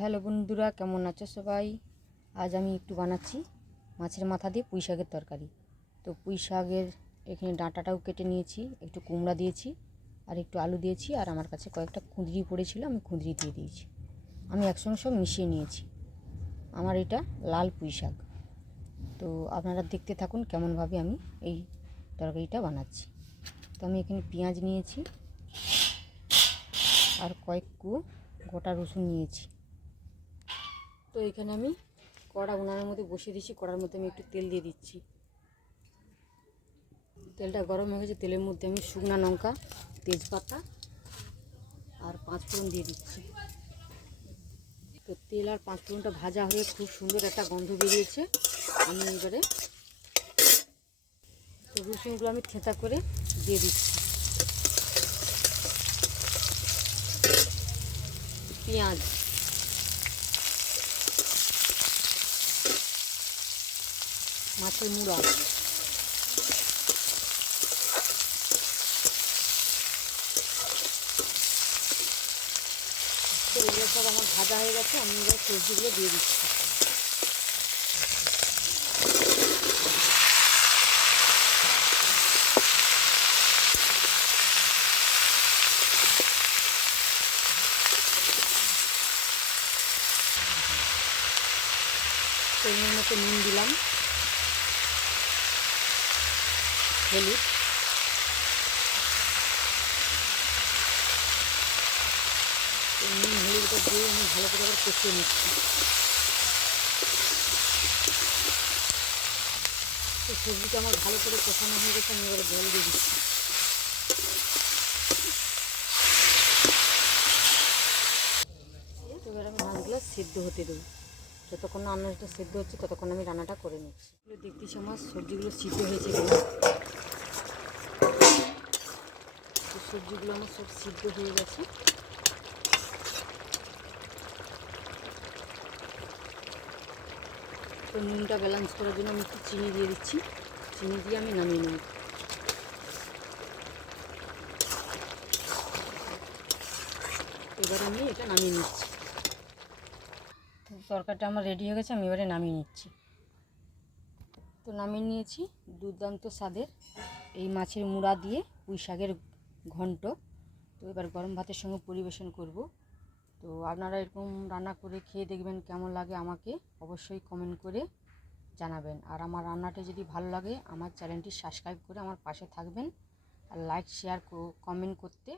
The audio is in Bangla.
হ্যালো বন্ধুরা, কেমন আছো সবাই? আজ আমি একটু বানাচ্ছি মাছের মাথা দিয়ে পুঁই শাকের তরকারি। তো পুঁই শাকের এখানে ডাঁটাটাও কেটে নিয়েছি, একটু কুমড়া দিয়েছি আর একটু আলু দিয়েছি, আর আমার কাছে কয়েকটা কুঁদরি পড়েছিল, আমি কুঁদরি দিয়ে দিয়েছি। আমি একসঙ্গে সব মিশিয়ে নিয়েছি। আমার এটা লাল পুঁই শাক। তো আপনারা দেখতে থাকুন কেমনভাবে আমি এই তরকারিটা বানাচ্ছি। তো আমি এখানে পেঁয়াজ নিয়েছি আর কয়েক গোটা রসুন নিয়েছি। তো এখানে আমি কড়া উনানের মধ্যে বসিয়ে দিচ্ছি। কড়ার মধ্যে আমি একটু তেল দিয়ে দিচ্ছি। তেলটা গরম হয়ে গেছে। তেলের মধ্যে আমি শুকনো লঙ্কা, তেজপাতা আর 5 ফোড়ন দিয়ে দিচ্ছি। তো তেল আর 5 ফোড়নটা ভাজা হয়ে খুব সুন্দর একটা গন্ধ বেরিয়েছে। আমি এবারে তো রসুনগুলো আমি থেঁতা করে দিয়ে দিচ্ছি। পেঁয়াজ, মাছের মুড়া, তো এগুলো সব আমার ভাজা হয়ে গেছে। আমি এবার সবজিগুলো দিয়ে দিচ্ছি। পরিমাণ মতো নুন দিলাম, হলুদ, নুন হলুদটা দিয়ে আমি ভালো করে আবার কষিয়ে নিচ্ছি। তো সবজিটা আমার ভালো করে কষানো হয়ে গেছে। আমি এবারে জল দিয়ে দিচ্ছি। তো এবার আমি মাছগুলো সেদ্ধ হতে দেবো। যতক্ষণ না আনাজটা সেদ্ধ হচ্ছে ততক্ষণ আমি রান্নাটা করে নিচ্ছি। দেখতেছি আমার সবজিগুলো সিদ্ধ হয়েছে কিনা। তো সবজিগুলো আমার সব সিদ্ধ হয়ে গেছে। তো নুনটা ব্যালেন্স করার জন্য আমি একটু চিনি দিয়ে দিচ্ছি। চিনি দিয়ে আমি নামিয়ে নেব। এবার আমি এটা নামিয়ে নিচ্ছি। তরকারিটা আমার রেডি হয়ে গেছে। আমি এবারে নামিয়ে নিচ্ছি। তো নামিয়ে নিয়েছি দুর্দান্ত স্বাদের এই মাছের মুড়া দিয়ে পুঁই শাকের ঘন্ট। তো এবার গরম ভাতের সঙ্গে পরিবেশন করব। তো আপনারা এরকম রান্না করে খেয়ে দেখবেন কেমন লাগে, আমাকে অবশ্যই কমেন্ট করে জানাবেন। আর আমার রান্নাটা যদি ভালো লাগে আমার চ্যানেলটি সাবস্ক্রাইব করে আমার পাশে থাকবেন, আর লাইক শেয়ার কমেন্ট করতে